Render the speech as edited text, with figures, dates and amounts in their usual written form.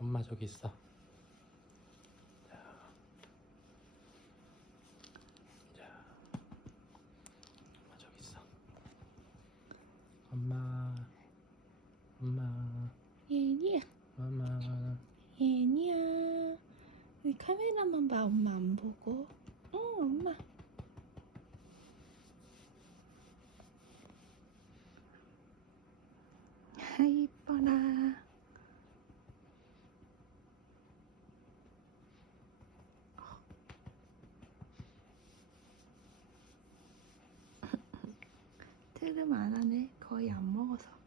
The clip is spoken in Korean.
엄마 저기 있어. 자, 엄마 저기 있어. 엄마. 얘니야, 엄마. 얘니야. 이 카메라만 봐, 엄마 안 보고. 응, 엄마. 아, 이뻐라. 트름 안 하네. 거의 안 먹어서.